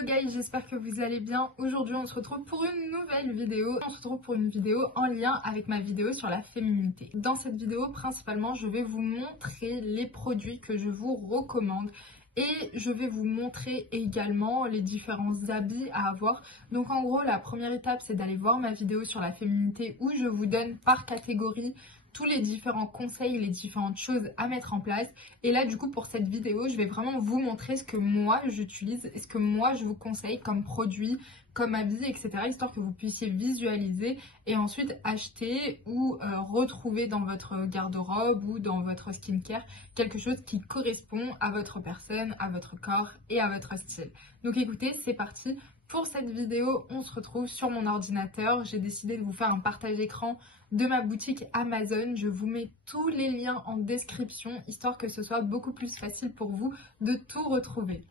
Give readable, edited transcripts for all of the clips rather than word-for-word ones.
Hello guys, j'espère que vous allez bien. Aujourd'hui on se retrouve pour une nouvelle vidéo. On se retrouve pour une vidéo en lien avec ma vidéo sur la féminité. Dans cette vidéo principalement je vais vous montrer les produits que je vous recommande. Et je vais vous montrer également les différents habits à avoir. Donc en gros la première étape c'est d'aller voir ma vidéo sur la féminité où je vous donne par catégorie tous les différents conseils, les différentes choses à mettre en place. Et là du coup pour cette vidéo je vais vraiment vous montrer ce que moi j'utilise et ce que moi je vous conseille comme produit, comme habit, etc. histoire que vous puissiez visualiser et ensuite acheter ou retrouver dans votre garde-robe ou dans votre skincare quelque chose qui correspond à votre personne, à votre corps et à votre style. Donc écoutez, c'est parti. Pour cette vidéo, on se retrouve sur mon ordinateur. J'ai décidé de vous faire un partage écran de ma boutique Amazon. Je vous mets tous les liens en description, histoire que ce soit beaucoup plus facile pour vous de tout retrouver.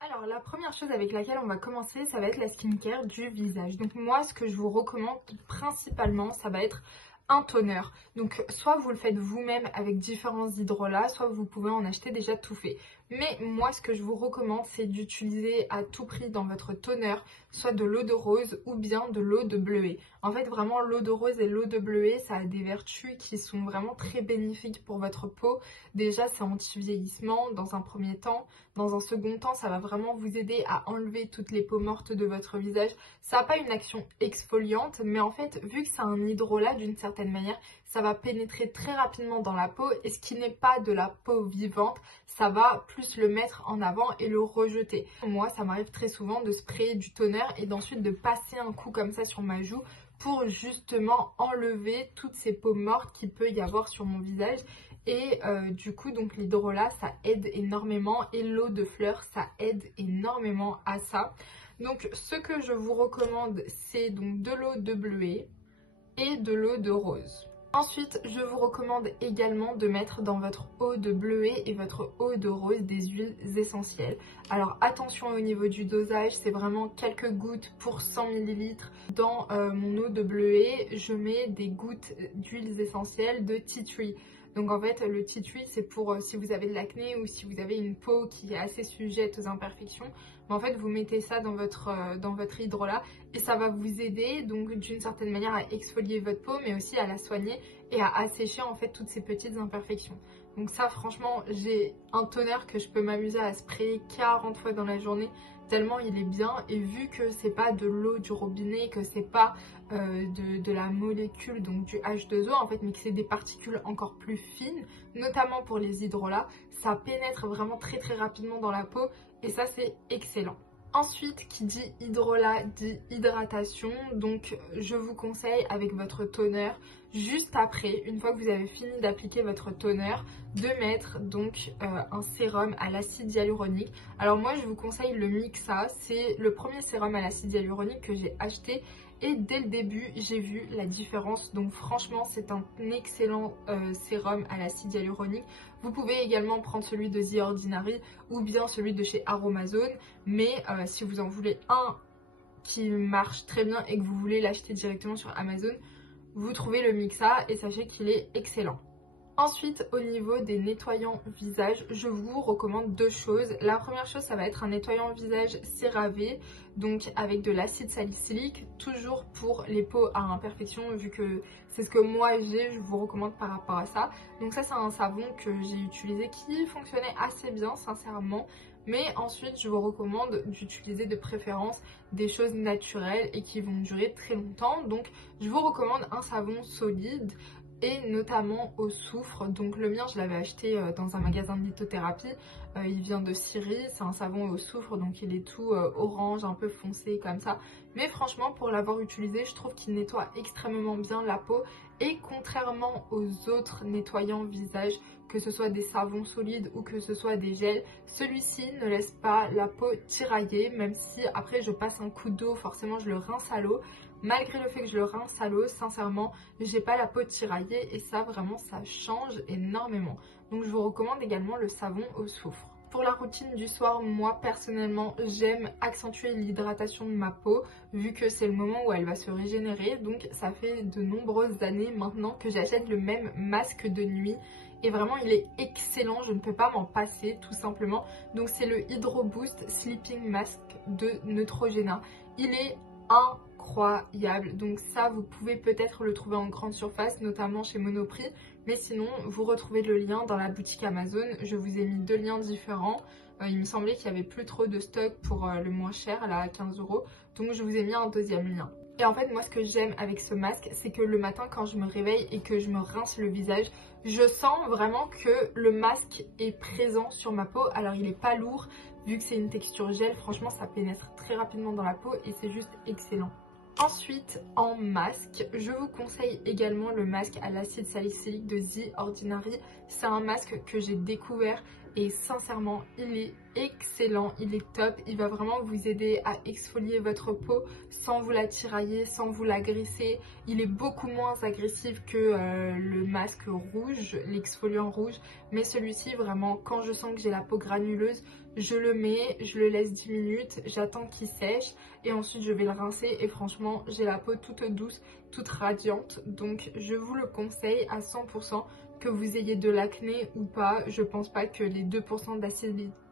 Alors la première chose avec laquelle on va commencer, ça va être la skincare du visage. Donc moi, ce que je vous recommande principalement, ça va être un toner. Donc soit vous le faites vous-même avec différents hydrolats, soit vous pouvez en acheter déjà tout fait. Mais moi, ce que je vous recommande, c'est d'utiliser à tout prix dans votre toner soit de l'eau de rose ou bien de l'eau de bleuet. En fait, vraiment, l'eau de rose et l'eau de bleuet, ça a des vertus qui sont vraiment très bénéfiques pour votre peau. Déjà, c'est anti-vieillissement dans un premier temps. Dans un second temps, ça va vraiment vous aider à enlever toutes les peaux mortes de votre visage. Ça n'a pas une action exfoliante, mais en fait, vu que c'est un hydrolat d'une certaine manière, ça va pénétrer très rapidement dans la peau et ce qui n'est pas de la peau vivante, ça va plus le mettre en avant et le rejeter. Moi, ça m'arrive très souvent de sprayer du toner et d'ensuite de passer un coup comme ça sur ma joue pour justement enlever toutes ces peaux mortes qu'il peut y avoir sur mon visage. Et du coup, donc l'hydrolat, ça aide énormément et l'eau de fleurs, ça aide énormément à ça. Donc ce que je vous recommande, c'est donc de l'eau de bleuet et de l'eau de rose. Ensuite, je vous recommande également de mettre dans votre eau de bleuet et votre eau de rose des huiles essentielles. Alors attention au niveau du dosage, c'est vraiment quelques gouttes pour 100 ml. Dans mon eau de bleuet, je mets des gouttes d'huiles essentielles de tea tree. Donc en fait, le tea tree, c'est pour si vous avez de l'acné ou si vous avez une peau qui est assez sujette aux imperfections. Mais en fait, vous mettez ça dans votre hydrolat et ça va vous aider donc d'une certaine manière à exfolier votre peau, mais aussi à la soigner et à assécher en fait toutes ces petites imperfections. Donc ça, franchement, j'ai un toner que je peux m'amuser à sprayer 40 fois dans la journée tellement il est bien. Et vu que c'est pas de l'eau du robinet, que c'est pas de la molécule, donc du H2O en fait, mais que c'est des particules encore plus fines, notamment pour les hydrolats, ça pénètre vraiment très rapidement dans la peau et ça c'est excellent. Ensuite, qui dit hydrolat dit hydratation, donc je vous conseille avec votre toner, juste après, une fois que vous avez fini d'appliquer votre toner, de mettre donc un sérum à l'acide hyaluronique. Alors moi je vous conseille le Mixa, c'est le premier sérum à l'acide hyaluronique que j'ai acheté et dès le début j'ai vu la différence, donc franchement c'est un excellent sérum à l'acide hyaluronique. Vous pouvez également prendre celui de The Ordinary ou bien celui de chez Aromazone, mais si vous en voulez un qui marche très bien et que vous voulez l'acheter directement sur Amazon, vous trouvez le Mixa et sachez qu'il est excellent. Ensuite, au niveau des nettoyants visage, je vous recommande deux choses. La première chose, ça va être un nettoyant visage CeraVe, donc avec de l'acide salicylique, toujours pour les peaux à imperfection, vu que c'est ce que moi j'ai, je vous recommande par rapport à ça. Donc ça, c'est un savon que j'ai utilisé qui fonctionnait assez bien, sincèrement. Mais ensuite, je vous recommande d'utiliser de préférence des choses naturelles et qui vont durer très longtemps. Donc, je vous recommande un savon solide et notamment au soufre. Donc le mien, je l'avais acheté dans un magasin de lithothérapie. Il vient de Syrie, c'est un savon au soufre, donc il est tout orange, un peu foncé comme ça. Mais franchement, pour l'avoir utilisé, je trouve qu'il nettoie extrêmement bien la peau. Et contrairement aux autres nettoyants visage, que ce soit des savons solides ou que ce soit des gels, celui-ci ne laisse pas la peau tirailler, même si après je passe un coup d'eau, forcément je le rince à l'eau. Malgré le fait que je le rince à l'eau, sincèrement, j'ai pas la peau tiraillée et ça vraiment ça change énormément. Donc je vous recommande également le savon au soufre. Pour la routine du soir, moi personnellement j'aime accentuer l'hydratation de ma peau vu que c'est le moment où elle va se régénérer. Donc ça fait de nombreuses années maintenant que j'achète le même masque de nuit et vraiment il est excellent, je ne peux pas m'en passer tout simplement. Donc c'est le Hydro Boost Sleeping Mask de Neutrogena. Il est incroyable, donc ça vous pouvez peut-être le trouver en grande surface, notamment chez Monoprix, mais sinon vous retrouvez le lien dans la boutique Amazon. Je vous ai mis 2 liens différents. Il me semblait qu'il n'y avait plus trop de stock pour le moins cher, là à 15 €, donc je vous ai mis un deuxième lien. Et en fait moi ce que j'aime avec ce masque, c'est que le matin quand je me réveille et que je me rince le visage, je sens vraiment que le masque est présent sur ma peau. Alors il n'est pas lourd, vu que c'est une texture gel, franchement ça pénètre très rapidement dans la peau et c'est juste excellent. Ensuite, en masque, je vous conseille également le masque à l'acide salicylique de The Ordinary. C'est un masque que j'ai découvert et sincèrement, il est excellent, il est top. Il va vraiment vous aider à exfolier votre peau sans vous la tirailler, sans vous l'agresser. Il est beaucoup moins agressif que le masque rouge, l'exfoliant rouge. Mais celui-ci, vraiment, quand je sens que j'ai la peau granuleuse, je le mets, je le laisse 10 minutes, j'attends qu'il sèche et ensuite je vais le rincer et franchement j'ai la peau toute douce, toute radiante, donc je vous le conseille à 100%, que vous ayez de l'acné ou pas. Je pense pas que les 2%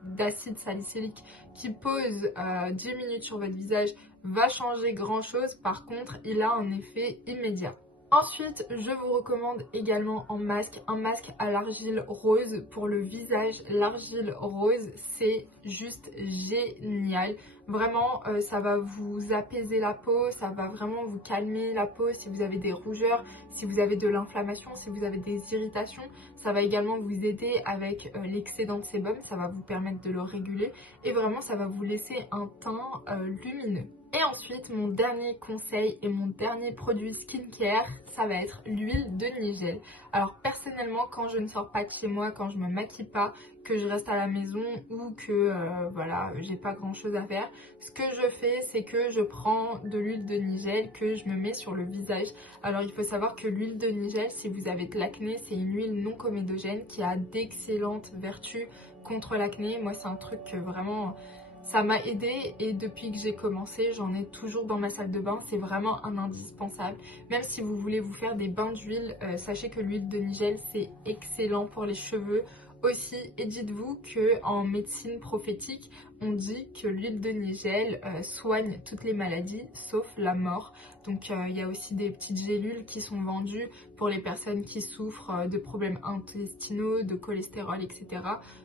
d'acide salicylique qui pose 10 minutes sur votre visage va changer grand chose. Par contre il a un effet immédiat. Ensuite, je vous recommande également en masque, un masque à l'argile rose pour le visage. L'argile rose, c'est juste génial. Vraiment, ça va vous apaiser la peau, ça va vraiment vous calmer la peau si vous avez des rougeurs, si vous avez de l'inflammation, si vous avez des irritations. Ça va également vous aider avec l'excédent de sébum, ça va vous permettre de le réguler et vraiment ça va vous laisser un teint lumineux. Et ensuite, mon dernier conseil et mon dernier produit skincare, ça va être l'huile de Nigel. Alors personnellement, quand je ne sors pas de chez moi, quand je me maquille pas, que je reste à la maison ou que voilà, j'ai pas grand chose à faire, ce que je fais, c'est que je prends de l'huile de Nigel que je me mets sur le visage. Alors il faut savoir que l'huile de Nigel, si vous avez de l'acné, c'est une huile non comédogène qui a d'excellentes vertus contre l'acné. Moi, c'est un truc que vraiment ça m'a aidé et depuis que j'ai commencé, j'en ai toujours dans ma salle de bain. C'est vraiment un indispensable. Même si vous voulez vous faire des bains d'huile, sachez que l'huile de Nigel, c'est excellent pour les cheveux aussi. Et dites-vous qu'en médecine prophétique, on dit que l'huile de Nigel soigne toutes les maladies sauf la mort. Donc il y a aussi des petites gélules qui sont vendues pour les personnes qui souffrent de problèmes intestinaux, de cholestérol, etc.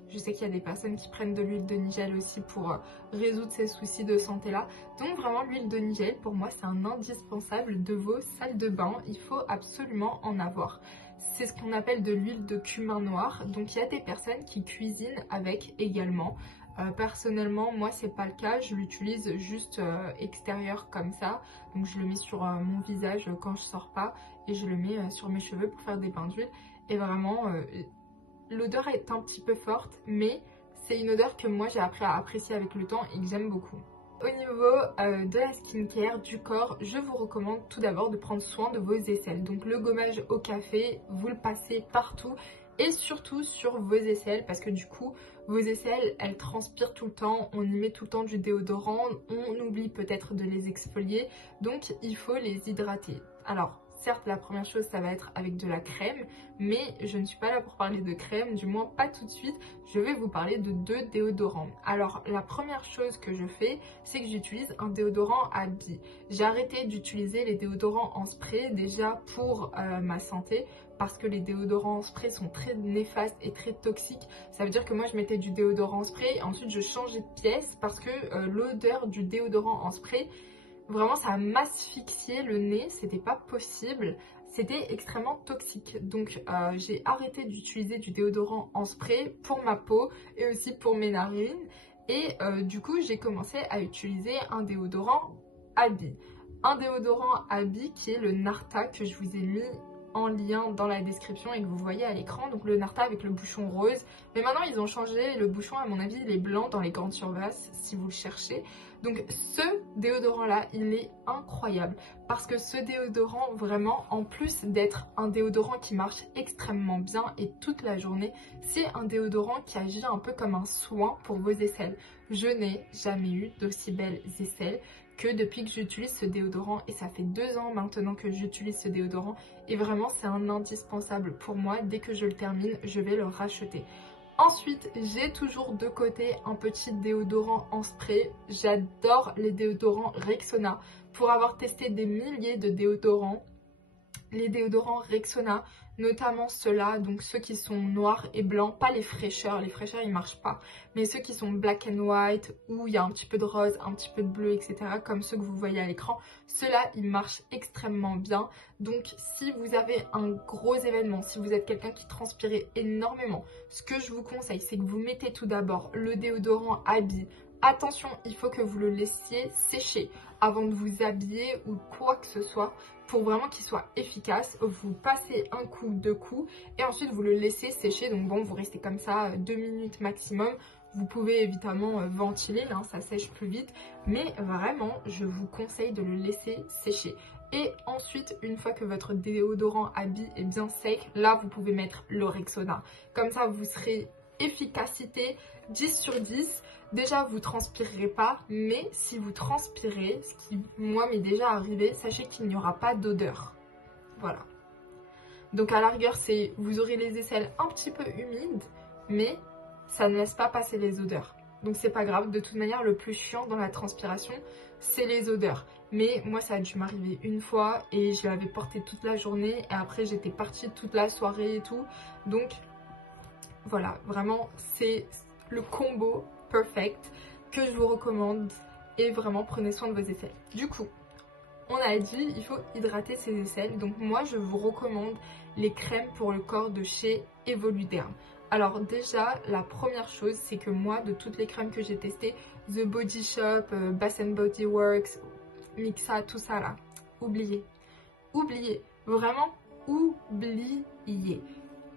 Je sais qu'il y a des personnes qui prennent de l'huile de Nigel aussi pour résoudre ces soucis de santé là. Donc vraiment l'huile de Nigel pour moi c'est un indispensable de vos salles de bain. Il faut absolument en avoir. C'est ce qu'on appelle de l'huile de cumin noir. Donc il y a des personnes qui cuisinent avec également. Personnellement moi c'est pas le cas, je l'utilise juste extérieur comme ça, donc je le mets sur mon visage quand je sors pas et je le mets sur mes cheveux pour faire des bains d'huile et vraiment l'odeur est un petit peu forte mais c'est une odeur que moi j'ai appris à apprécier avec le temps et que j'aime beaucoup. Au niveau de la skincare du corps, je vous recommande tout d'abord de prendre soin de vos aisselles. Donc le gommage au café, vous le passez partout et surtout sur vos aisselles parce que du coup vos aisselles elles transpirent tout le temps, on y met tout le temps du déodorant, on oublie peut-être de les exfolier, donc il faut les hydrater. Alors certes la première chose ça va être avec de la crème, mais je ne suis pas là pour parler de crème, du moins pas tout de suite, je vais vous parler de 2 déodorants. Alors la première chose que je fais, c'est que j'utilise un déodorant à billes. J'ai arrêté d'utiliser les déodorants en spray déjà pour ma santé, parce que les déodorants en spray sont très néfastes et très toxiques. Ça veut dire que moi je mettais du déodorant en spray et ensuite je changeais de pièce parce que l'odeur du déodorant en spray, vraiment ça m'asphyxiait le nez, c'était pas possible, c'était extrêmement toxique. Donc j'ai arrêté d'utiliser du déodorant en spray pour ma peau et aussi pour mes narines. Et du coup j'ai commencé à utiliser un déodorant à billes. Un déodorant à billes qui est le Narta que je vous ai mis en lien dans la description et que vous voyez à l'écran, donc le Narta avec le bouchon rose, mais maintenant ils ont changé le bouchon, à mon avis il est blanc dans les grandes surfaces si vous le cherchez. Donc ce déodorant là il est incroyable parce que ce déodorant vraiment, en plus d'être un déodorant qui marche extrêmement bien et toute la journée, c'est un déodorant qui agit un peu comme un soin pour vos aisselles. Je n'ai jamais eu d'aussi belles aisselles que depuis que j'utilise ce déodorant, et ça fait 2 ans maintenant que j'utilise ce déodorant, et vraiment c'est un indispensable pour moi. Dès que je le termine, je vais le racheter. Ensuite, j'ai toujours de côté un petit déodorant en spray. J'adore les déodorants Rexona. Pour avoir testé des milliers de déodorants, les déodorants Rexona, notamment ceux-là, donc ceux qui sont noirs et blancs, pas les fraîcheurs ils marchent pas, mais ceux qui sont black and white, où il y a un petit peu de rose, un petit peu de bleu, etc., comme ceux que vous voyez à l'écran, ceux-là, ils marchent extrêmement bien. Donc si vous avez un gros événement, si vous êtes quelqu'un qui transpire énormément, ce que je vous conseille, c'est que vous mettez tout d'abord le déodorant habille. Attention, il faut que vous le laissiez sécher avant de vous habiller ou quoi que ce soit, pour vraiment qu'il soit efficace. Vous passez un coup, 2 coups et ensuite vous le laissez sécher. Donc bon, vous restez comme ça 2 minutes maximum. Vous pouvez évidemment ventiler, hein, ça sèche plus vite, mais vraiment je vous conseille de le laisser sécher. Et ensuite, une fois que votre déodorant habille est bien sec, là vous pouvez mettre le Rexona. Comme ça vous serez efficacité 10 sur 10. Déjà, vous transpirerez pas, mais si vous transpirez, ce qui moi m'est déjà arrivé, sachez qu'il n'y aura pas d'odeur. Voilà. Donc à la rigueur, vous aurez les aisselles un petit peu humides, mais ça ne laisse pas passer les odeurs. Donc c'est pas grave. De toute manière, le plus chiant dans la transpiration, c'est les odeurs. Mais moi, ça a dû m'arriver une fois et je l'avais porté toute la journée et après j'étais partie toute la soirée et tout. Donc voilà, vraiment, c'est le combo perfect que je vous recommande et vraiment prenez soin de vos aisselles. Du coup, on a dit il faut hydrater ses aisselles, donc moi je vous recommande les crèmes pour le corps de chez Evoluderm. Alors déjà, la première chose, c'est que moi, de toutes les crèmes que j'ai testées, The Body Shop, Bath & Body Works, Mixa, tout ça là, oubliez, vraiment oubliez.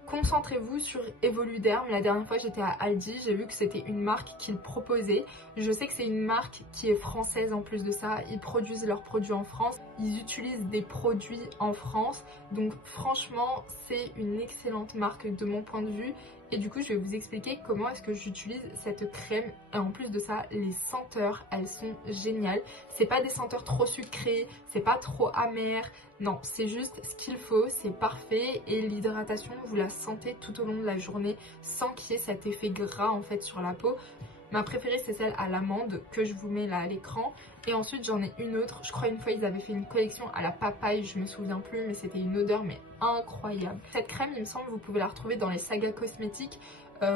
Concentrez-vous sur Evoluderm. La dernière fois j'étais à Aldi, j'ai vu que c'était une marque qu'ils proposaient. Je sais que c'est une marque qui est française en plus de ça. Ils produisent leurs produits en France. Ils utilisent des produits en France. Donc franchement, c'est une excellente marque de mon point de vue. Et du coup, je vais vous expliquer comment est-ce que j'utilise cette crème. Et en plus de ça, les senteurs, elles sont géniales. C'est pas des senteurs trop sucrées, c'est pas trop amer. Non, c'est juste ce qu'il faut, c'est parfait. Et l'hydratation, vous la sentez tout au long de la journée sans qu'il y ait cet effet gras en fait sur la peau. Ma préférée, c'est celle à l'amande que je vous mets là à l'écran. Et ensuite, j'en ai une autre. Je crois une fois, ils avaient fait une collection à la papaye. Je me souviens plus, mais c'était une odeur mais incroyable. Cette crème, il me semble, vous pouvez la retrouver dans les sagas cosmétiques.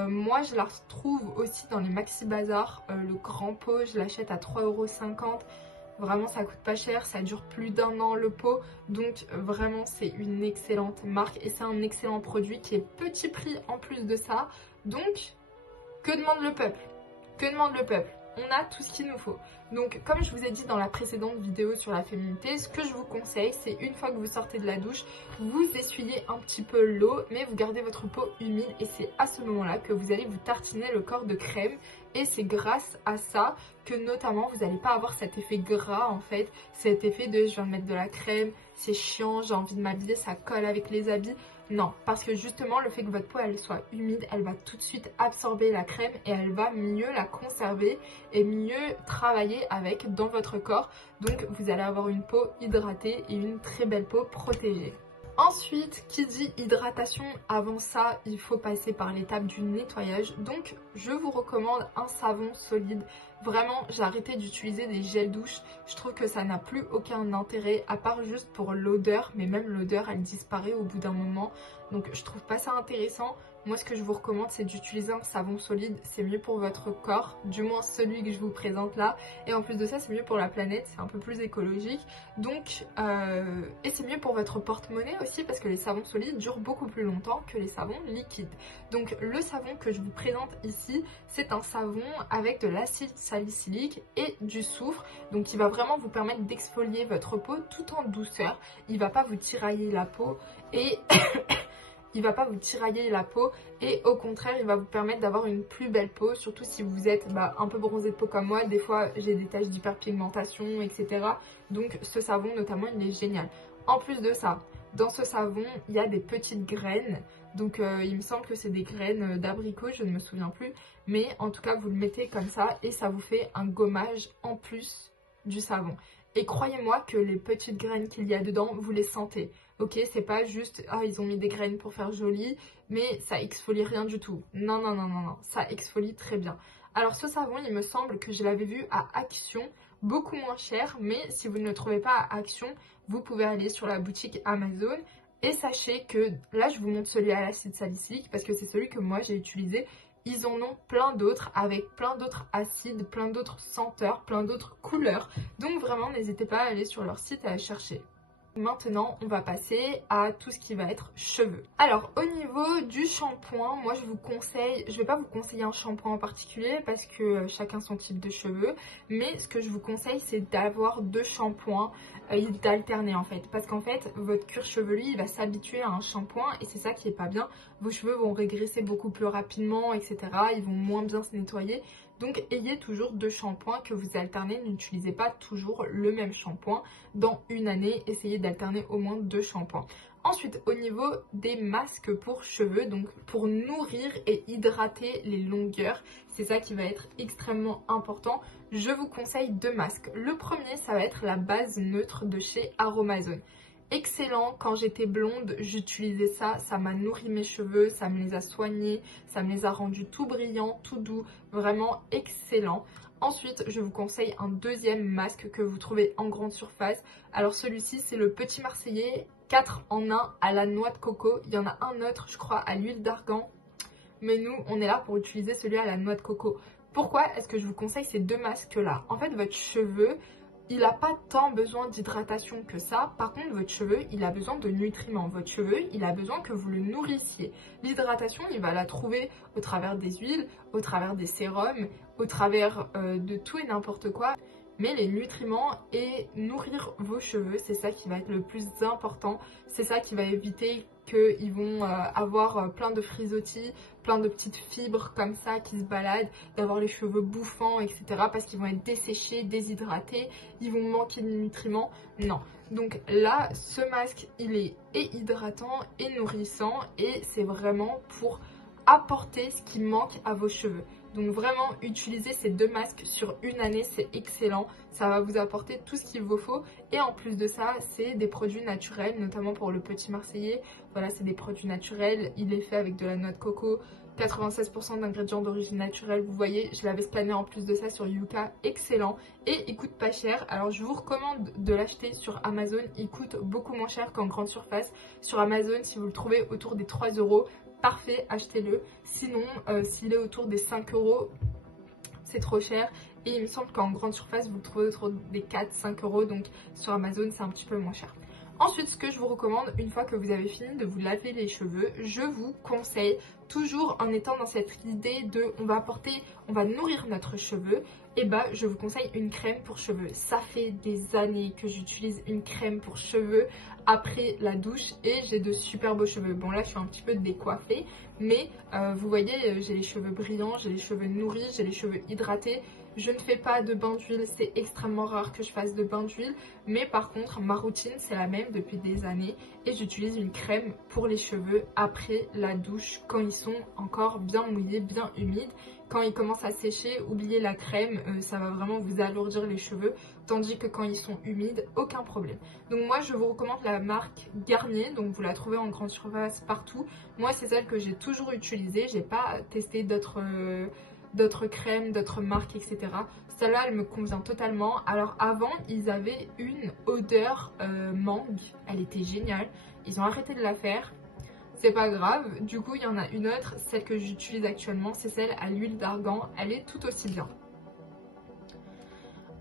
Moi, je la retrouve aussi dans les Maxi Bazar. Le grand pot, je l'achète à 3,50 €. Vraiment, ça coûte pas cher. Ça dure plus d'1 an le pot. Donc, vraiment, c'est une excellente marque. Et c'est un excellent produit qui est petit prix en plus de ça. Donc, que demande le peuple ? Que demande le peuple? On a tout ce qu'il nous faut. Donc comme je vous ai dit dans la précédente vidéo sur la féminité, ce que je vous conseille, c'est une fois que vous sortez de la douche, vous essuyez un petit peu l'eau, mais vous gardez votre peau humide et c'est à ce moment-là que vous allez vous tartiner le corps de crème. Et c'est grâce à ça que notamment vous n'allez pas avoir cet effet gras en fait, cet effet de je viens de mettre de la crème, c'est chiant, j'ai envie de m'habiller, ça colle avec les habits. Non, parce que justement le fait que votre peau elle soit humide, elle va tout de suite absorber la crème et elle va mieux la conserver et mieux travailler avec dans votre corps. Donc vous allez avoir une peau hydratée et une très belle peau protégée. Ensuite, qui dit hydratation, avant ça, il faut passer par l'étape du nettoyage. Donc, je vous recommande un savon solide. Vraiment, j'ai arrêté d'utiliser des gels douche. Je trouve que ça n'a plus aucun intérêt, à part juste pour l'odeur. Mais même l'odeur, elle disparaît au bout d'un moment. Donc, je trouve pas ça intéressant. Moi, ce que je vous recommande, c'est d'utiliser un savon solide. C'est mieux pour votre corps, du moins celui que je vous présente là. Et en plus de ça, c'est mieux pour la planète. C'est un peu plus écologique. Donc, et c'est mieux pour votre porte-monnaie aussi, parce que les savons solides durent beaucoup plus longtemps que les savons liquides. Donc, le savon que je vous présente ici, c'est un savon avec de l'acide salicylique et du soufre. Donc, il va vraiment vous permettre d'exfolier votre peau tout en douceur. Il va pas vous tirailler la peau et... il va pas vous tirailler la peau et au contraire il va vous permettre d'avoir une plus belle peau, surtout si vous êtes un peu bronzé de peau comme moi. Des fois j'ai des taches d'hyperpigmentation etc. Donc ce savon notamment il est génial. En plus de ça, dans ce savon il y a des petites graines. Donc il me semble que c'est des graines d'abricot, je ne me souviens plus. Mais en tout cas vous le mettez comme ça et ça vous fait un gommage en plus du savon. Et croyez-moi que les petites graines qu'il y a dedans, vous les sentez. Ok, c'est pas juste, ah, ils ont mis des graines pour faire joli, mais ça exfolie rien du tout. Non, non, non, non, non, ça exfolie très bien. Alors ce savon, il me semble que je l'avais vu à Action, beaucoup moins cher, mais si vous ne le trouvez pas à Action, vous pouvez aller sur la boutique Amazon. Et sachez que là, je vous montre celui à l'acide salicylique parce que c'est celui que moi j'ai utilisé. Ils en ont plein d'autres avec plein d'autres acides, plein d'autres senteurs, plein d'autres couleurs. Donc vraiment, n'hésitez pas à aller sur leur site et à chercher. Maintenant, on va passer à tout ce qui va être cheveux. Alors, au niveau du shampoing, moi je vous conseille, je vais pas vous conseiller un shampoing en particulier parce que chacun son type de cheveux, mais ce que je vous conseille, c'est d'avoir 2 shampoings, d'alterner en fait. Parce qu'en fait, votre cuir chevelu, il va s'habituer à un shampoing et c'est ça qui est pas bien. Vos cheveux vont régresser beaucoup plus rapidement, etc. Ils vont moins bien se nettoyer. Donc ayez toujours 2 shampoings que vous alternez, n'utilisez pas toujours le même shampoing. Dans une année, essayez d'alterner au moins 2 shampoings. Ensuite, au niveau des masques pour cheveux, donc pour nourrir et hydrater les longueurs, c'est ça qui va être extrêmement important. Je vous conseille 2 masques. Le premier, ça va être la base neutre de chez Aromazone. Excellent, quand j'étais blonde, j'utilisais ça, ça m'a nourri mes cheveux, ça me les a soignés, ça me les a rendus tout brillants, tout doux, vraiment excellent. Ensuite, je vous conseille un deuxième masque que vous trouvez en grande surface. Alors celui-ci, c'est le Petit Marseillais 4 en 1 à la noix de coco. Il y en a un autre, je crois, à l'huile d'argan. Mais nous, on est là pour utiliser celui à la noix de coco. Pourquoi est-ce que je vous conseille ces 2 masques-là? En fait, votre cheveu, il n'a pas tant besoin d'hydratation que ça. Par contre, votre cheveu, il a besoin de nutriments. Votre cheveu, il a besoin que vous le nourrissiez. L'hydratation, il va la trouver au travers des huiles, au travers des sérums, au travers de tout et n'importe quoi. Mais les nutriments et nourrir vos cheveux, c'est ça qui va être le plus important. C'est ça qui va éviter qu'ils vont avoir plein de frisottis, plein de petites fibres comme ça qui se baladent, d'avoir les cheveux bouffants, etc. Parce qu'ils vont être desséchés, déshydratés, ils vont manquer de nutriments. Non. Donc là, ce masque, il est et hydratant et nourrissant et c'est vraiment pour apporter ce qui manque à vos cheveux. Donc vraiment, utilisez ces 2 masques sur une année, c'est excellent. Ça va vous apporter tout ce qu'il vous faut. Et en plus de ça, c'est des produits naturels, notamment pour le Petit Marseillais. Voilà, c'est des produits naturels. Il est fait avec de la noix de coco, 96% d'ingrédients d'origine naturelle. Vous voyez, je l'avais scanné en plus de ça sur Yuka, excellent. Et il coûte pas cher. Alors je vous recommande de l'acheter sur Amazon. Il coûte beaucoup moins cher qu'en grande surface. Sur Amazon, si vous le trouvez autour des 3 €, parfait, achetez-le. Sinon, s'il est autour des 5 €, c'est trop cher. Et il me semble qu'en grande surface, vous le trouvez autour des 4-5 €. Donc sur Amazon, c'est un petit peu moins cher. Ensuite, ce que je vous recommande, une fois que vous avez fini de vous laver les cheveux, je vous conseille, toujours en étant dans cette idée de on va nourrir notre cheveu, et bah je vous conseille une crème pour cheveux. Ça fait des années que j'utilise une crème pour cheveux après la douche et j'ai de super beaux cheveux. Bon là je suis un petit peu décoiffée, mais vous voyez, j'ai les cheveux brillants, j'ai les cheveux nourris, j'ai les cheveux hydratés. Je ne fais pas de bain d'huile, c'est extrêmement rare que je fasse de bain d'huile. Mais par contre, ma routine, c'est la même depuis des années. Et j'utilise une crème pour les cheveux après la douche, quand ils sont encore bien mouillés, bien humides. Quand ils commencent à sécher, oubliez la crème, ça va vraiment vous alourdir les cheveux. Tandis que quand ils sont humides, aucun problème. Donc moi, je vous recommande la marque Garnier. Donc vous la trouvez en grande surface partout. Moi, c'est celle que j'ai toujours utilisée. J'ai pas testé d'autres crèmes, d'autres marques, etc. Celle-là, elle me convient totalement. Alors avant, ils avaient une odeur mangue. Elle était géniale. Ils ont arrêté de la faire. C'est pas grave. Du coup, il y en a une autre. Celle que j'utilise actuellement, c'est celle à l'huile d'argan. Elle est tout aussi bien.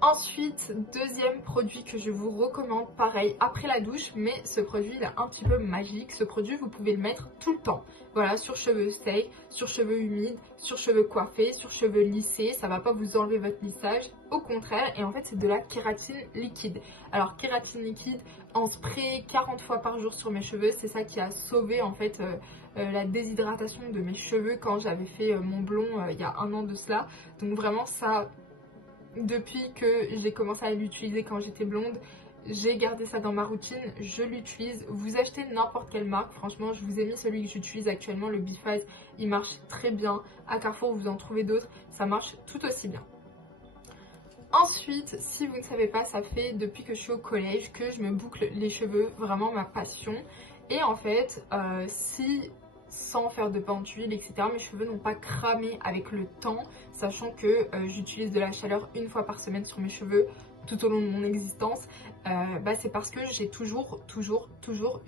Ensuite, deuxième produit que je vous recommande, pareil, après la douche, mais ce produit il est un petit peu magique. Ce produit, vous pouvez le mettre tout le temps. Voilà, sur cheveux secs, sur cheveux humides, sur cheveux coiffés, sur cheveux lissés. Ça va pas vous enlever votre lissage, au contraire. Et en fait, c'est de la kératine liquide. Alors, kératine liquide en spray 40 fois par jour sur mes cheveux. C'est ça qui a sauvé en fait la déshydratation de mes cheveux quand j'avais fait mon blond il y a 1 an de cela. Donc vraiment, ça... Depuis que j'ai commencé à l'utiliser quand j'étais blonde, j'ai gardé ça dans ma routine, je l'utilise. Vous achetez n'importe quelle marque, franchement, je vous ai mis celui que j'utilise actuellement, le Biphase, il marche très bien. À Carrefour, vous en trouvez d'autres, ça marche tout aussi bien. Ensuite, si vous ne savez pas, ça fait depuis que je suis au collège que je me boucle les cheveux, vraiment ma passion. Et en fait, si sans faire de bain d'huile, etc., mes cheveux n'ont pas cramé avec le temps, sachant que j'utilise de la chaleur une fois par semaine sur mes cheveux tout au long de mon existence, c'est parce que j'ai toujours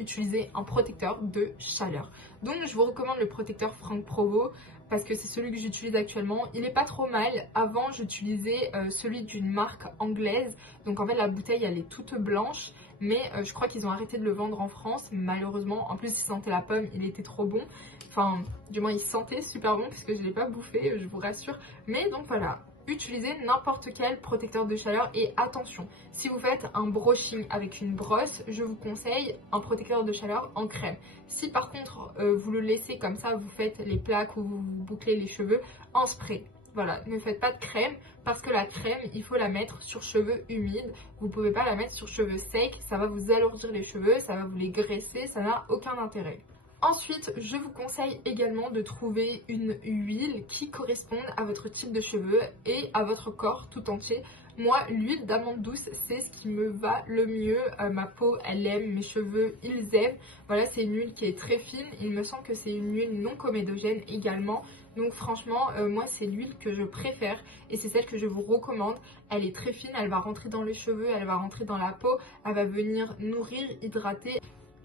utilisé un protecteur de chaleur. Donc je vous recommande le protecteur Franck Provo parce que c'est celui que j'utilise actuellement. Il est pas trop mal. Avant j'utilisais celui d'une marque anglaise, donc en fait la bouteille elle est toute blanche, mais je crois qu'ils ont arrêté de le vendre en France malheureusement. En plus il sentait la pomme, il était trop bon, enfin du moins il sentait super bon puisque je l'ai pas bouffé, je vous rassure. Mais donc voilà, utilisez n'importe quel protecteur de chaleur et attention, si vous faites un brushing avec une brosse, je vous conseille un protecteur de chaleur en crème. Si par contre vous le laissez comme ça, vous faites les plaques ou vous bouclez les cheveux en spray. Voilà, ne faites pas de crème parce que la crème, il faut la mettre sur cheveux humides. Vous ne pouvez pas la mettre sur cheveux secs, ça va vous alourdir les cheveux, ça va vous les graisser, ça n'a aucun intérêt. Ensuite, je vous conseille également de trouver une huile qui corresponde à votre type de cheveux et à votre corps tout entier. Moi, l'huile d'amande douce, c'est ce qui me va le mieux. Ma peau, elle aime, mes cheveux, ils aiment. Voilà, c'est une huile qui est très fine. Il me semble que c'est une huile non comédogène également. Donc franchement, moi, c'est l'huile que je préfère et c'est celle que je vous recommande. Elle est très fine, elle va rentrer dans les cheveux, elle va rentrer dans la peau, elle va venir nourrir, hydrater,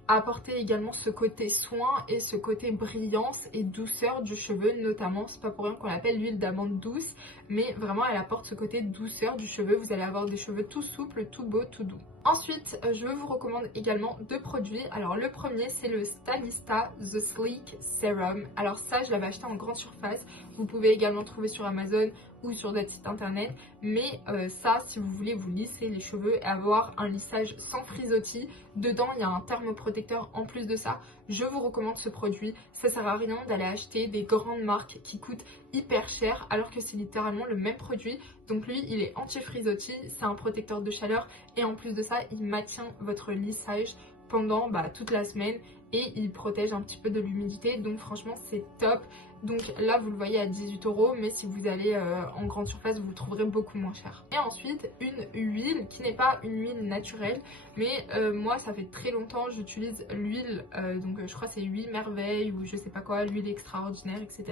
apporter également ce côté soin et ce côté brillance et douceur du cheveu notamment. C'est pas pour rien qu'on l'appelle l'huile d'amande douce, mais vraiment elle apporte ce côté douceur du cheveu. Vous allez avoir des cheveux tout souples, tout beaux, tout doux. Ensuite, je vous recommande également deux produits. Alors le premier, c'est le Stylista The Sleek Serum. Alors ça, je l'avais acheté en grande surface. Vous pouvez également trouver sur Amazon ou sur d'autres sites internet. Mais ça, si vous voulez vous lisser les cheveux et avoir un lissage sans frisottis, dedans il y a un thermoprotecteur en plus de ça. Je vous recommande ce produit. Ça sert à rien d'aller acheter des grandes marques qui coûtent hyper cher alors que c'est littéralement le même produit. Donc lui, il est anti-frisottis, c'est un protecteur de chaleur et en plus de ça, il maintient votre lissage pendant toute la semaine et il protège un petit peu de l'humidité. Donc franchement, c'est top. Donc là, vous le voyez à 18 €, mais si vous allez en grande surface, vous le trouverez beaucoup moins cher. Et ensuite, une huile qui n'est pas une huile naturelle, mais moi, ça fait très longtemps, j'utilise l'huile, donc je crois que c'est 8 merveilles ou je sais pas quoi, l'huile extraordinaire, etc.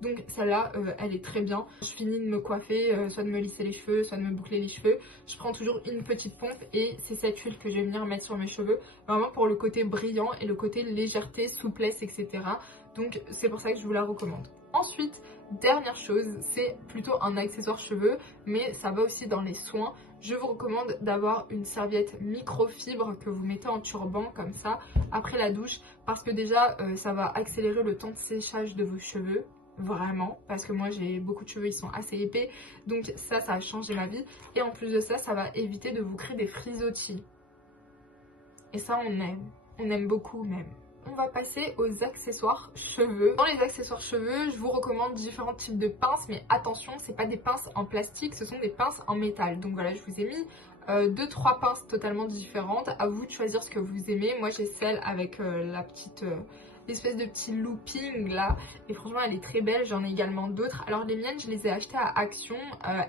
Donc celle-là, elle est très bien. Je finis de me coiffer, soit de me lisser les cheveux, soit de me boucler les cheveux. Je prends toujours une petite pompe et c'est cette huile que je vais venir mettre sur mes cheveux. Vraiment pour le côté brillant et le côté légèreté, souplesse, etc. Donc c'est pour ça que je vous la recommande. Ensuite, dernière chose, c'est plutôt un accessoire cheveux, mais ça va aussi dans les soins. Je vous recommande d'avoir une serviette microfibre que vous mettez en turban comme ça après la douche, parce que déjà ça va accélérer le temps de séchage de vos cheveux. Vraiment, parce que moi j'ai beaucoup de cheveux, ils sont assez épais, donc ça a changé ma vie. Et en plus de ça, ça va éviter de vous créer des frisottis. Et ça on aime beaucoup même. On va passer aux accessoires cheveux. Dans les accessoires cheveux, je vous recommande différents types de pinces, mais attention, c'est pas des pinces en plastique, ce sont des pinces en métal. Donc voilà, je vous ai mis 2-3 pinces totalement différentes. À vous de choisir ce que vous aimez. Moi j'ai celle avec la petite... l'espèce de petit looping là, et franchement elle est très belle. J'en ai également d'autres. Alors les miennes, je les ai achetées à Action,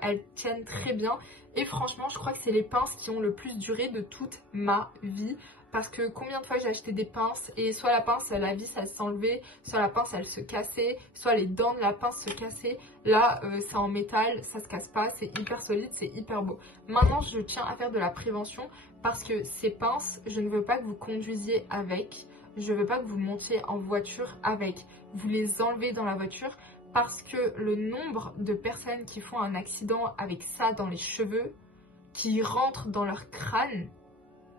elles tiennent très bien et franchement je crois que c'est les pinces qui ont le plus duré de toute ma vie, parce que combien de fois j'ai acheté des pinces et soit la pince, la vis elle s'enlevait, soit la pince elle se cassait, soit les dents de la pince se cassaient. Là c'est en métal, ça se casse pas, c'est hyper solide, c'est hyper beau. Maintenant je tiens à faire de la prévention parce que ces pinces, je ne veux pas que vous conduisiez avec. Je veux pas que vous montiez en voiture avec. Vous les enlevez dans la voiture parce que le nombre de personnes qui font un accident avec ça dans les cheveux, qui rentrent dans leur crâne,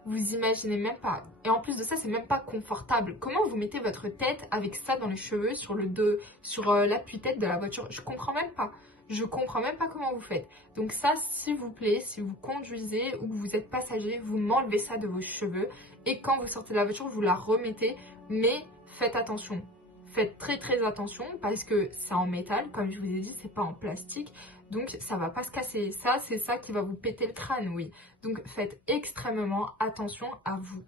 vous imaginez même pas. Et en plus de ça, c'est même pas confortable. Comment vous mettez votre tête avec ça dans les cheveux, sur le dos, sur l'appui-tête de la voiture? Je comprends même pas. Je comprends même pas comment vous faites. Donc ça, s'il vous plaît, si vous conduisez ou que vous êtes passager, vous m'enlevez ça de vos cheveux. Et quand vous sortez de la voiture, vous la remettez. Mais faites attention. Faites très attention parce que c'est en métal, comme je vous ai dit, c'est pas en plastique. Donc ça va pas se casser. Ça, c'est ça qui va vous péter le crâne, oui. Donc faites extrêmement attention à vous.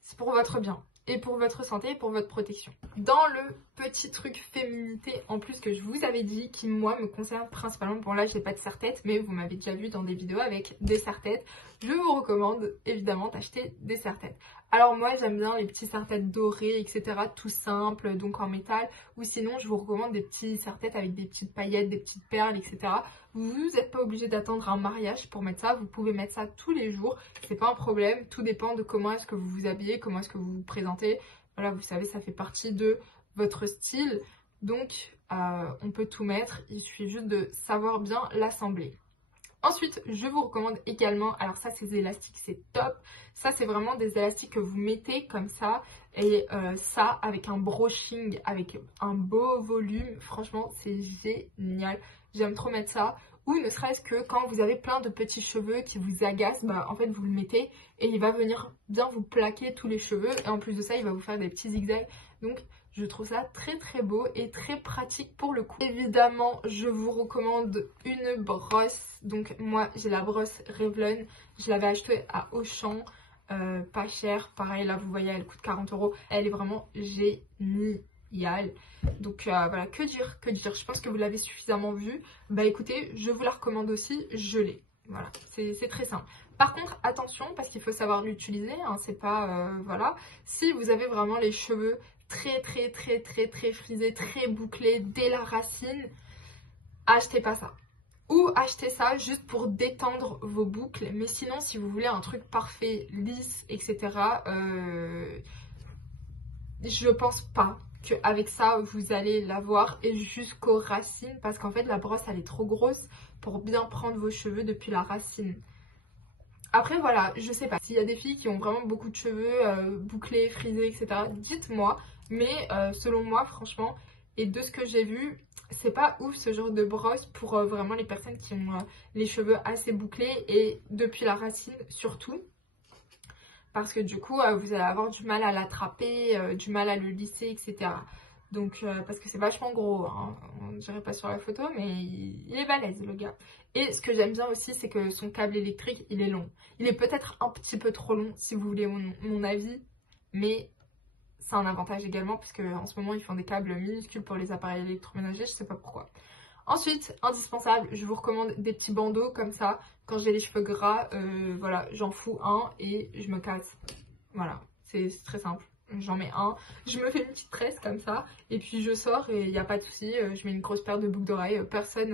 C'est pour votre bien. et pour votre santé et pour votre protection. Dans le petit truc féminité en plus que je vous avais dit, qui moi me concerne principalement, bon là j'ai pas de serre-tête, mais vous m'avez déjà vu dans des vidéos avec des serre-têtes, je vous recommande évidemment d'acheter des serre-têtes. Alors moi j'aime bien les petits serre-têtes dorés, etc. tout simple, donc en métal, ou sinon je vous recommande des petits serre-têtes avec des petites paillettes, des petites perles, etc. Vous n'êtes pas obligé d'attendre un mariage pour mettre ça, vous pouvez mettre ça tous les jours, c'est pas un problème, tout dépend de comment est-ce que vous vous habillez, comment est-ce que vous vous présentez. Voilà, vous savez, ça fait partie de votre style, donc on peut tout mettre, il suffit juste de savoir bien l'assembler. Ensuite, je vous recommande également, alors ça ces élastiques c'est top, ça c'est vraiment des élastiques que vous mettez comme ça, et ça avec un brushing, avec un beau volume, franchement c'est génial, j'aime trop mettre ça. Ou ne serait-ce que quand vous avez plein de petits cheveux qui vous agacent, bah en fait vous le mettez et il va venir bien vous plaquer tous les cheveux, et en plus de ça il va vous faire des petits zigzags, donc je trouve ça très très beau et très pratique pour le coup. Évidemment, je vous recommande une brosse. Donc moi, j'ai la brosse Revlon. Je l'avais achetée à Auchan. Pas cher. Pareil, là, vous voyez, elle coûte 40 €. Elle est vraiment géniale. Donc voilà, que dire, que dire. Je pense que vous l'avez suffisamment vue. Bah écoutez, je vous la recommande aussi. Je l'ai. Voilà, c'est très simple. Par contre, attention, parce qu'il faut savoir l'utiliser. Hein, c'est pas... voilà. Si vous avez vraiment les cheveux très frisé, très bouclé dès la racine, achetez pas ça. Ou achetez ça juste pour détendre vos boucles. Mais sinon, si vous voulez un truc parfait, lisse, etc., je pense pas qu'avec ça, vous allez l'avoir et jusqu'aux racines. Parce qu'en fait, la brosse, elle est trop grosse pour bien prendre vos cheveux depuis la racine. Après voilà, je sais pas, s'il y a des filles qui ont vraiment beaucoup de cheveux bouclés, frisés, etc., dites-moi. Mais selon moi, franchement, et de ce que j'ai vu, c'est pas ouf ce genre de brosse pour vraiment les personnes qui ont les cheveux assez bouclés et depuis la racine surtout. Parce que du coup, vous allez avoir du mal à l'attraper, du mal à le lisser, etc. Donc, parce que c'est vachement gros, hein. On dirait pas sur la photo, mais il est balèze le gars. Et ce que j'aime bien aussi, c'est que son câble électrique, il est long. Il est peut-être un petit peu trop long, si vous voulez mon avis, mais c'est un avantage également, parce qu'en ce moment, ils font des câbles minuscules pour les appareils électroménagers, je sais pas pourquoi. Ensuite, indispensable, je vous recommande des petits bandeaux comme ça. Quand j'ai les cheveux gras, voilà, j'en fous un et je me casse. Voilà, c'est très simple. J'en mets un, je me fais une petite tresse comme ça, et puis je sors et il n'y a pas de souci, je mets une grosse paire de boucles d'oreilles, personne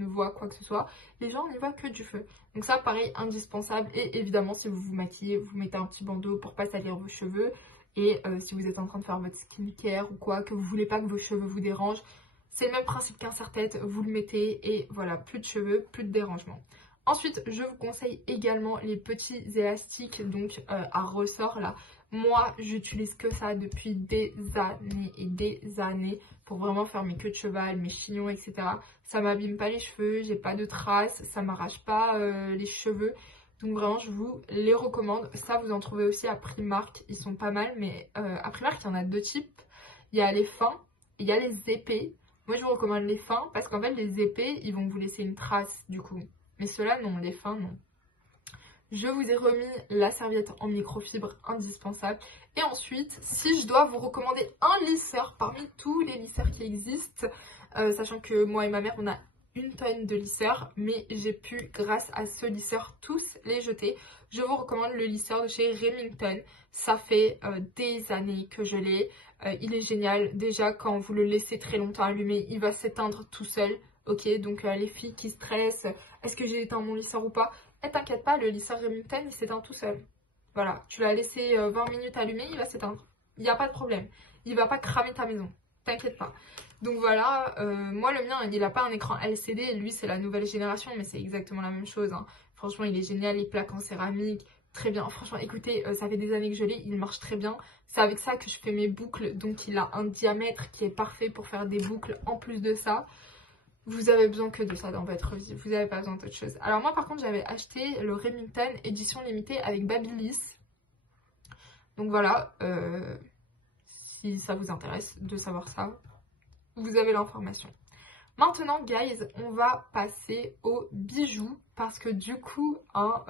ne voit quoi que ce soit, les gens n'y voient que du feu. Donc ça pareil, indispensable, et évidemment si vous vous maquillez, vous mettez un petit bandeau pour pas salir vos cheveux, et si vous êtes en train de faire votre skincare ou quoi, que vous voulez pas que vos cheveux vous dérangent, c'est le même principe qu'un serre-tête, vous le mettez et voilà, plus de cheveux, plus de dérangement. Ensuite, je vous conseille également les petits élastiques, donc à ressort là. Moi, j'utilise que ça depuis des années et des années pour vraiment faire mes queues de cheval, mes chignons, etc. Ça m'abîme pas les cheveux, j'ai pas de traces, ça m'arrache pas les cheveux. Donc vraiment, je vous les recommande. Ça, vous en trouvez aussi à Primark, ils sont pas mal, mais à Primark, il y en a deux types. Il y a les fins et il y a les épais. Moi, je vous recommande les fins parce qu'en fait, les épais, ils vont vous laisser une trace du coup. Mais ceux-là, non, les fins, non. Je vous ai remis la serviette en microfibre indispensable. Et ensuite, si je dois vous recommander un lisseur parmi tous les lisseurs qui existent, sachant que moi et ma mère, on a une tonne de lisseurs, mais j'ai pu, grâce à ce lisseur, tous les jeter. Je vous recommande le lisseur de chez Remington. Ça fait des années que je l'ai. Il est génial. Déjà, quand vous le laissez très longtemps allumé, il va s'éteindre tout seul. Ok, donc les filles qui stressent, est-ce que j'ai éteint mon lisseur ou pas? Eh, t'inquiète pas, le lisseur Remington, il s'éteint tout seul. Voilà, tu l'as laissé 20 minutes allumé, il va s'éteindre. Il n'y a pas de problème. Il va pas cramer ta maison. T'inquiète pas. Donc voilà, moi le mien, il n'a pas un écran LCD. Lui, c'est la nouvelle génération, mais c'est exactement la même chose. Hein. Franchement, il est génial. Les plaques en céramique, très bien. Franchement, écoutez, ça fait des années que je l'ai. Il marche très bien. C'est avec ça que je fais mes boucles. Donc il a un diamètre qui est parfait pour faire des boucles en plus de ça. Vous avez besoin que de ça dans votre vie, vous n'avez pas besoin d'autre chose. Alors moi par contre j'avais acheté le Remington édition limitée avec Babyliss. Donc voilà, si ça vous intéresse de savoir ça, vous avez l'information. Maintenant guys, on va passer aux bijoux parce que du coup, hein,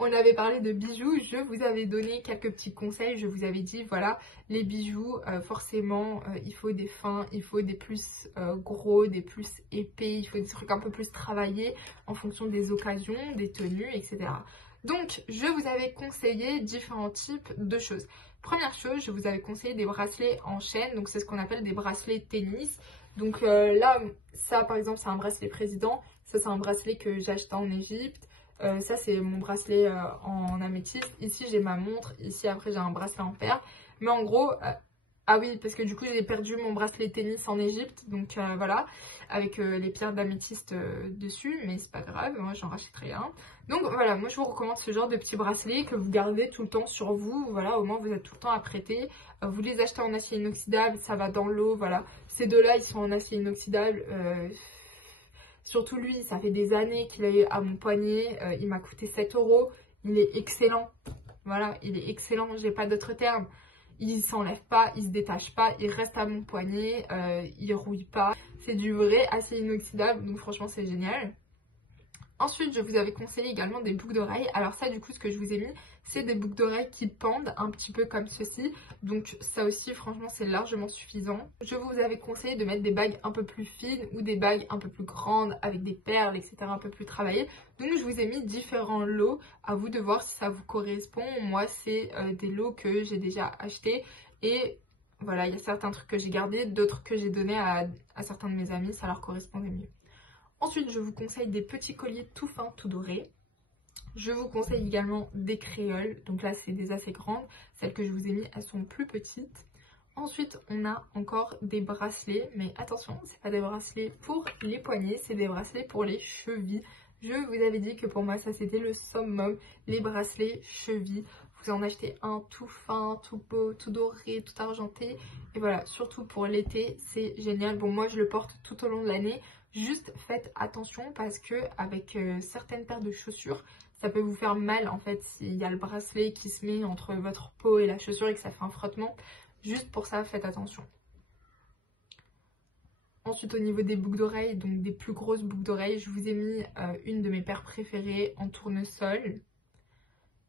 On avait parlé de bijoux, je vous avais donné quelques petits conseils, je vous avais dit voilà, les bijoux, forcément, il faut des fins, il faut des plus gros, des plus épais, il faut des trucs un peu plus travaillés en fonction des occasions, des tenues, etc. Donc, je vous avais conseillé différents types de choses. Première chose, je vous avais conseillé des bracelets en chaîne, donc c'est ce qu'on appelle des bracelets tennis. Donc là, ça par exemple, c'est un bracelet président, ça c'est un bracelet que j'ai acheté en Égypte. Ça c'est mon bracelet en améthyste. Ici j'ai ma montre, ici après j'ai un bracelet en perles. Mais en gros, ah oui, parce que du coup j'ai perdu mon bracelet tennis en Égypte. Donc voilà, avec les pierres d'améthyste dessus. Mais c'est pas grave, moi j'en rachèterai un. Donc voilà, moi je vous recommande ce genre de petits bracelets que vous gardez tout le temps sur vous. Voilà, au moins vous êtes tout le temps à prêter. Vous les achetez en acier inoxydable, ça va dans l'eau, voilà. Ces deux-là, ils sont en acier inoxydable. Surtout lui, ça fait des années qu'il est à mon poignet. Il m'a coûté 7 €. Il est excellent. Voilà, il est excellent. J'ai pas d'autre terme. Il s'enlève pas, il se détache pas, il reste à mon poignet, il rouille pas. C'est du vrai acier inoxydable, donc franchement c'est génial. Ensuite, je vous avais conseillé également des boucles d'oreilles. Alors ça, du coup, ce que je vous ai mis, c'est des boucles d'oreilles qui pendent un petit peu comme ceci. Donc ça aussi, franchement, c'est largement suffisant. Je vous avais conseillé de mettre des bagues un peu plus fines ou des bagues un peu plus grandes avec des perles, etc. un peu plus travaillées. Donc je vous ai mis différents lots. À vous de voir si ça vous correspond. Moi, c'est des lots que j'ai déjà achetés. Et voilà, il y a certains trucs que j'ai gardés, d'autres que j'ai donnés à certains de mes amis. Ça leur correspondait mieux. Ensuite, je vous conseille des petits colliers tout fins, tout dorés. Je vous conseille également des créoles. Donc là, c'est des assez grandes. Celles que je vous ai mis, elles sont plus petites. Ensuite, on a encore des bracelets. Mais attention, c'est pas des bracelets pour les poignets, c'est des bracelets pour les chevilles. Je vous avais dit que pour moi, ça c'était le summum. Les bracelets chevilles. Vous en achetez un tout fin, tout beau, tout doré, tout argenté. Et voilà, surtout pour l'été, c'est génial. Bon, moi, je le porte tout au long de l'année. Juste faites attention parce que avec certaines paires de chaussures, ça peut vous faire mal en fait s'il y a le bracelet qui se met entre votre peau et la chaussure et que ça fait un frottement. Juste pour ça, faites attention. Ensuite, au niveau des boucles d'oreilles, donc des plus grosses boucles d'oreilles, je vous ai mis une de mes paires préférées en tournesol.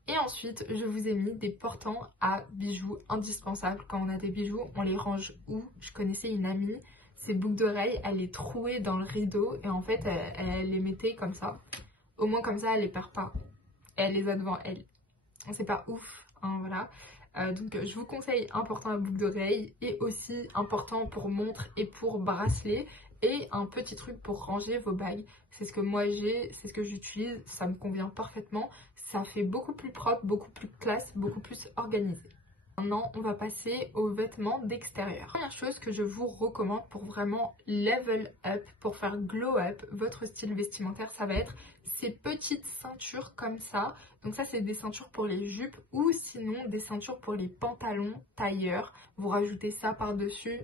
Et ensuite, je vous ai mis des portants à bijoux indispensables. Quand on a des bijoux, on les range où? Je connaissais une amie, ses boucles d'oreilles, elle les trouait dans le rideau et en fait, elle les mettait comme ça. Au moins comme ça, elle les perd pas. Et elle les a devant elle. C'est pas ouf, hein, voilà. Donc je vous conseille un portant à boucle d'oreille et aussi un portant pour montre et pour bracelet et un petit truc pour ranger vos bagues. C'est ce que moi j'ai, c'est ce que j'utilise, ça me convient parfaitement. Ça fait beaucoup plus propre, beaucoup plus classe, beaucoup plus organisé. Maintenant, on va passer aux vêtements d'extérieur. Première chose que je vous recommande pour vraiment level up, pour faire glow up votre style vestimentaire, ça va être ces petites ceintures comme ça. Donc ça, c'est des ceintures pour les jupes ou sinon des ceintures pour les pantalons tailleurs. Vous rajoutez ça par-dessus,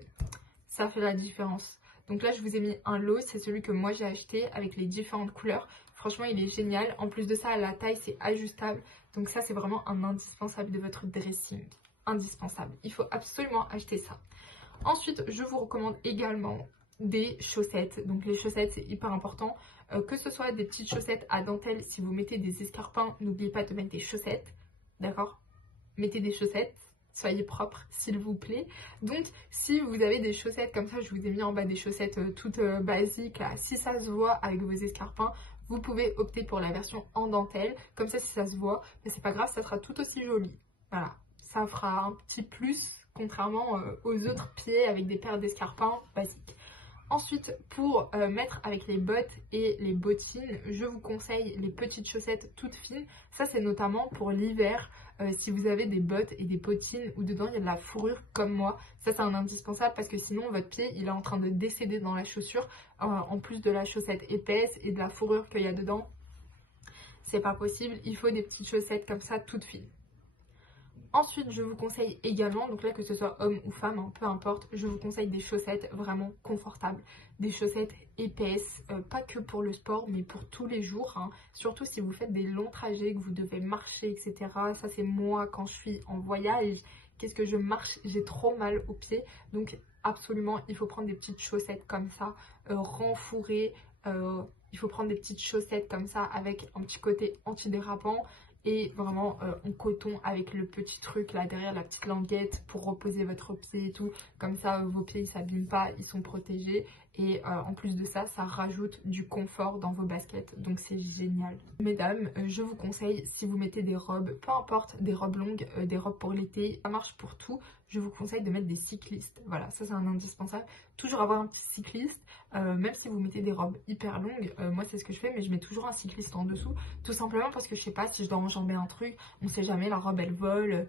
ça fait la différence. Donc là, je vous ai mis un lot, c'est celui que moi j'ai acheté avec les différentes couleurs. Franchement, il est génial. En plus de ça, la taille, c'est ajustable. Donc ça, c'est vraiment un indispensable de votre dressing. Indispensable. Il faut absolument acheter ça. Ensuite, je vous recommande également des chaussettes. Donc les chaussettes, c'est hyper important. Que ce soit des petites chaussettes à dentelle, si vous mettez des escarpins, n'oubliez pas de mettre des chaussettes. D'accord? Mettez des chaussettes. Soyez propre, s'il vous plaît. Donc, si vous avez des chaussettes comme ça, je vous ai mis en bas des chaussettes toutes basiques. Là. Si ça se voit avec vos escarpins, vous pouvez opter pour la version en dentelle. Comme ça, si ça se voit, mais c'est pas grave, ça sera tout aussi joli. Voilà, ça fera un petit plus, contrairement aux autres pieds avec des paires d'escarpins basiques. Ensuite, pour mettre avec les bottes et les bottines, je vous conseille les petites chaussettes toutes fines. Ça, c'est notamment pour l'hiver. Si vous avez des bottes et des bottines où dedans il y a de la fourrure comme moi, ça c'est un indispensable parce que sinon votre pied il est en train de décéder dans la chaussure en plus de la chaussette épaisse et de la fourrure qu'il y a dedans. C'est pas possible, il faut des petites chaussettes comme ça toutes fines. Ensuite, je vous conseille également, donc là que ce soit homme ou femme, hein, peu importe, je vous conseille des chaussettes vraiment confortables. Des chaussettes épaisses, pas que pour le sport, mais pour tous les jours. Hein. Surtout si vous faites des longs trajets, que vous devez marcher, etc. Ça c'est moi quand je suis en voyage. Qu'est-ce que je marche? J'ai trop mal aux pieds. Donc absolument, il faut prendre des petites chaussettes comme ça, renfourrées. Il faut prendre des petites chaussettes comme ça avec un petit côté antidérapant. et vraiment en coton avec le petit truc là derrière, la petite languette pour reposer votre pied et tout. Comme ça, vos pieds ils s'abîment pas, ils sont protégés. Et en plus de ça, ça rajoute du confort dans vos baskets. Donc c'est génial. Mesdames, je vous conseille, si vous mettez des robes, peu importe, des robes longues, des robes pour l'été, ça marche pour tout. Je vous conseille de mettre des cyclistes. Voilà, ça c'est un indispensable. Toujours avoir un petit cycliste, même si vous mettez des robes hyper longues. Moi c'est ce que je fais, mais je mets toujours un cycliste en dessous. Tout simplement parce que je sais pas, si je dois enjamber un truc, on sait jamais, la robe elle vole.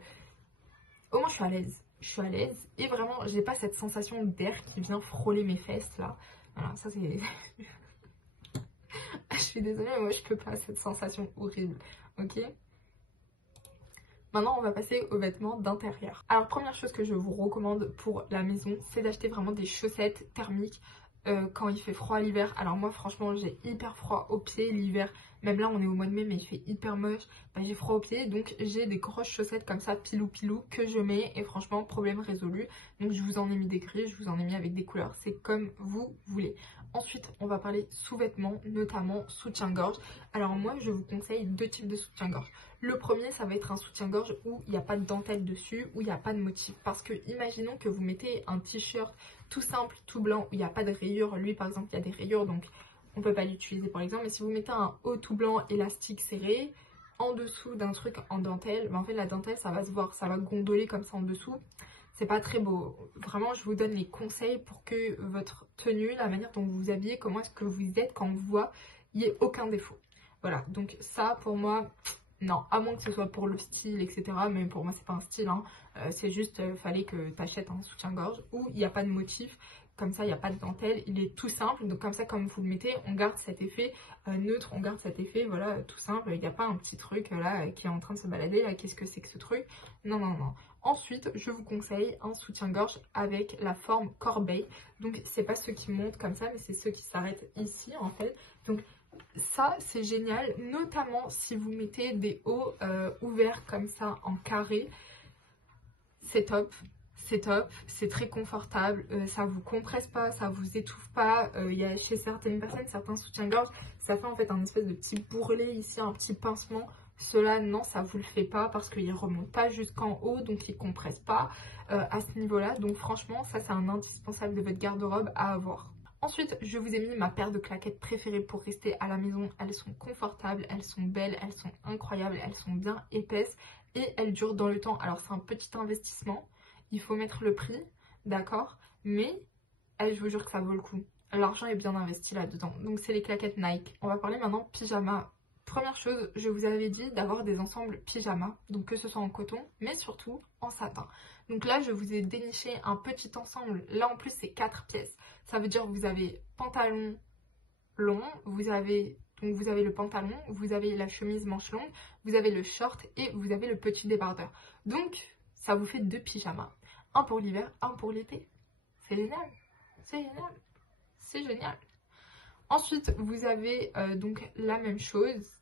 Au moins je suis à l'aise. Je suis à l'aise et vraiment j'ai pas cette sensation d'air qui vient frôler mes fesses là. Voilà, ça c'est... Je suis désolée mais moi je peux pas, cette sensation horrible. Ok. Maintenant on va passer aux vêtements d'intérieur. Alors première chose que je vous recommande pour la maison, c'est d'acheter vraiment des chaussettes thermiques quand il fait froid l'hiver. Alors moi franchement j'ai hyper froid aux pieds l'hiver. Même là on est au mois de mai mais il fait hyper moche. Bah, j'ai froid aux pieds donc j'ai des grosses chaussettes comme ça pilou pilou que je mets et franchement problème résolu. Donc je vous en ai mis des gris, je vous en ai mis avec des couleurs. C'est comme vous voulez. Ensuite on va parler sous-vêtements, notamment soutien-gorge. Alors moi je vous conseille deux types de soutien-gorge. Le premier, ça va être un soutien-gorge où il n'y a pas de dentelle dessus, où il n'y a pas de motif. Parce que imaginons que vous mettez un t-shirt tout simple, tout blanc, où il n'y a pas de rayures. Lui, par exemple, il y a des rayures, donc on ne peut pas l'utiliser par exemple. Mais si vous mettez un haut tout blanc, élastique serré, en dessous d'un truc en dentelle, ben en fait la dentelle, ça va se voir, ça va gondoler comme ça en dessous. C'est pas très beau. Vraiment, je vous donne les conseils pour que votre tenue, la manière dont vous vous habillez, comment est-ce que vous êtes quand on vous voit, il n'y ait aucun défaut. Voilà, donc ça, pour moi... Non, à moins que ce soit pour le style, etc. Mais pour moi, c'est pas un style. Hein. C'est juste, fallait que tu achètes un soutien-gorge où il n'y a pas de motif. Comme ça, il n'y a pas de dentelle. Il est tout simple. Donc comme ça, comme vous le mettez, on garde cet effet neutre. On garde cet effet, voilà, tout simple. Il n'y a pas un petit truc là qui est en train de se balader. Là, qu'est-ce que c'est que ce truc? Non, non, non. Ensuite, je vous conseille un soutien-gorge avec la forme corbeille. Donc, c'est pas ceux qui montent comme ça, mais c'est ceux qui s'arrêtent ici, en fait. Donc, ça c'est génial, notamment si vous mettez des hauts ouverts comme ça en carré. C'est top, c'est top, c'est très confortable, ça vous compresse pas, ça vous étouffe pas. Il y a chez certaines personnes, certains soutiens-gorge, ça fait en fait un espèce de petit bourrelet ici, un petit pincement. Cela non, ça vous le fait pas parce qu'il ne remonte pas jusqu'en haut, donc il compresse pas à ce niveau-là. Donc franchement, ça c'est un indispensable de votre garde-robe à avoir. Ensuite, je vous ai mis ma paire de claquettes préférées pour rester à la maison. Elles sont confortables, elles sont belles, elles sont incroyables, elles sont bien épaisses et elles durent dans le temps. Alors c'est un petit investissement, il faut mettre le prix, d'accord, mais je vous jure que ça vaut le coup. L'argent est bien investi là-dedans. Donc c'est les claquettes Nike. On va parler maintenant pyjama. Première chose, je vous avais dit d'avoir des ensembles pyjama, donc que ce soit en coton, mais surtout en satin. Donc là, je vous ai déniché un petit ensemble. Là, en plus, c'est 4 pièces. Ça veut dire que vous avez pantalon long, vous avez le pantalon, vous avez la chemise manche longue, vous avez le short et vous avez le petit débardeur. Donc, ça vous fait 2 pyjamas. Un pour l'hiver, un pour l'été. C'est génial. C'est génial. C'est génial. Ensuite, vous avez donc la même chose.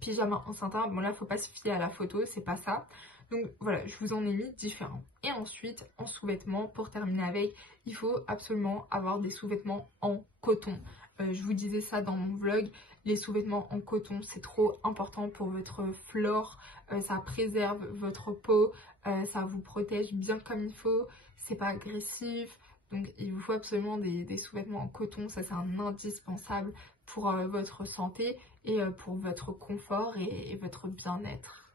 Pyjama en satin. Bon là, faut pas se fier à la photo, c'est pas ça. Donc voilà, je vous en ai mis différents. Et ensuite, en sous-vêtements, pour terminer avec, il faut absolument avoir des sous-vêtements en coton. Je vous disais ça dans mon vlog, les sous-vêtements en coton, c'est trop important pour votre flore. Ça préserve votre peau, ça vous protège bien comme il faut, c'est pas agressif. Donc il vous faut absolument des sous-vêtements en coton, ça c'est un indispensable pour votre santé et pour votre confort et votre bien-être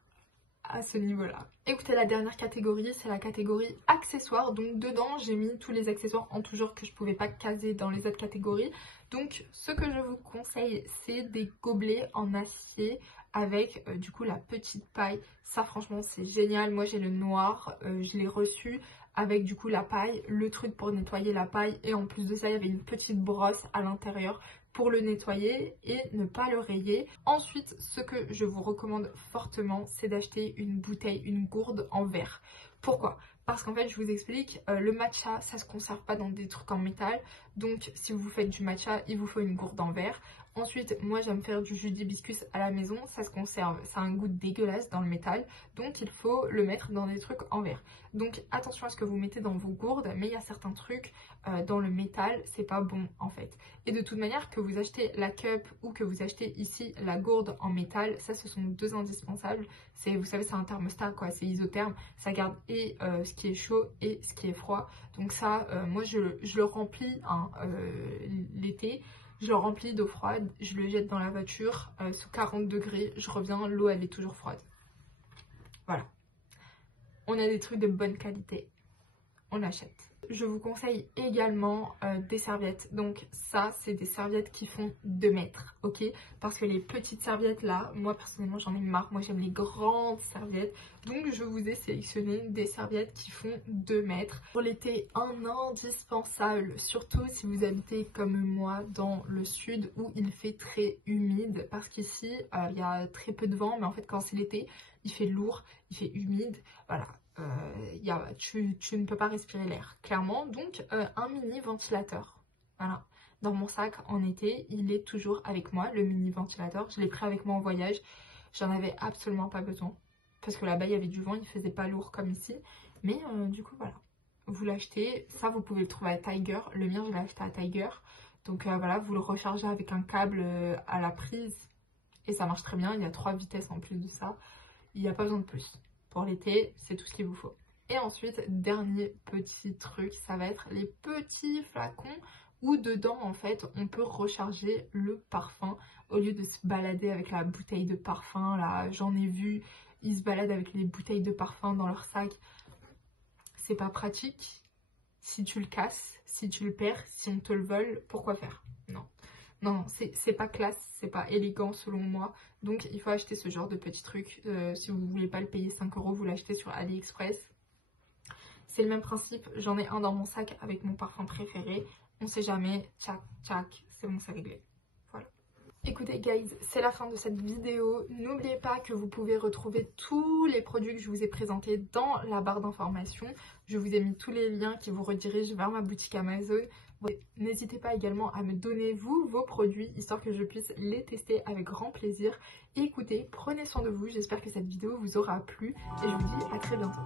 à ce niveau-là. Écoutez, la dernière catégorie, c'est la catégorie accessoires. Donc dedans, j'ai mis tous les accessoires en tout genre que je pouvais pas caser dans les autres catégories. Donc ce que je vous conseille, c'est des gobelets en acier avec du coup la petite paille. Ça franchement, c'est génial. Moi, j'ai le noir, je l'ai reçu avec du coup la paille, le truc pour nettoyer la paille et en plus de ça, il y avait une petite brosse à l'intérieur pour le nettoyer et ne pas le rayer. Ensuite, ce que je vous recommande fortement, c'est d'acheter une bouteille, une gourde en verre. Pourquoi? Parce qu'en fait, je vous explique, le matcha, ça se conserve pas dans des trucs en métal. Donc si vous faites du matcha, il vous faut une gourde en verre. Ensuite, moi j'aime faire du jus d'hibiscus à la maison, ça se conserve, ça a un goût dégueulasse dans le métal, donc il faut le mettre dans des trucs en verre. Donc attention à ce que vous mettez dans vos gourdes, mais il y a certains trucs dans le métal, c'est pas bon en fait. Et de toute manière, que vous achetez la cup ou que vous achetez ici la gourde en métal, ça ce sont deux indispensables. Vous savez, c'est un thermostat quoi, c'est isotherme, ça garde et ce qui est chaud et ce qui est froid. Donc ça, moi je le remplis hein, l'été. Je le remplis d'eau froide, je le jette dans la voiture sous 40 degrés, je reviens, l'eau elle est toujours froide. Voilà. On a des trucs de bonne qualité, on achète. Je vous conseille également des serviettes. Donc ça, c'est des serviettes qui font 2 mètres, ok? Parce que les petites serviettes là, moi personnellement j'en ai marre. Moi j'aime les grandes serviettes. Donc je vous ai sélectionné des serviettes qui font 2 mètres. Pour l'été, un indispensable, surtout si vous habitez comme moi dans le sud où il fait très humide. Parce qu'ici, il y a très peu de vent, mais en fait quand c'est l'été, il fait lourd, il fait humide, voilà. Tu ne peux pas respirer l'air, clairement. Donc un mini ventilateur, voilà. Dans mon sac en été, il est toujours avec moi, le mini ventilateur. Je l'ai pris avec moi en voyage, j'en avais absolument pas besoin. Parce que là-bas, il y avait du vent, il faisait pas lourd comme ici. Mais du coup, voilà. Vous l'achetez, ça vous pouvez le trouver à Tiger. Le mien, je l'ai acheté à Tiger. Donc voilà, vous le rechargez avec un câble à la prise. Et ça marche très bien, il y a 3 vitesses en plus de ça. Il n'y a pas besoin de plus. Pour l'été, c'est tout ce qu'il vous faut. Et ensuite, dernier petit truc, ça va être les petits flacons où dedans, en fait, on peut recharger le parfum. Au lieu de se balader avec la bouteille de parfum, là, j'en ai vu, ils se baladent avec les bouteilles de parfum dans leur sac. C'est pas pratique. Si tu le casses, si tu le perds, si on te le vole, pourquoi faire? Non. Non, c'est pas classe, c'est pas élégant selon moi. Donc il faut acheter ce genre de petits trucs. Si vous voulez pas le payer 5 €, vous l'achetez sur AliExpress. C'est le même principe, j'en ai un dans mon sac avec mon parfum préféré. On sait jamais, tchac, tchac, c'est bon, c'est réglé. Voilà. Écoutez guys, c'est la fin de cette vidéo. N'oubliez pas que vous pouvez retrouver tous les produits que je vous ai présentés dans la barre d'informations. Je vous ai mis tous les liens qui vous redirigent vers ma boutique Amazon. N'hésitez pas également à me donner vous vos produits histoire que je puisse les tester avec grand plaisir. Et écoutez, prenez soin de vous, j'espère que cette vidéo vous aura plu et je vous dis à très bientôt.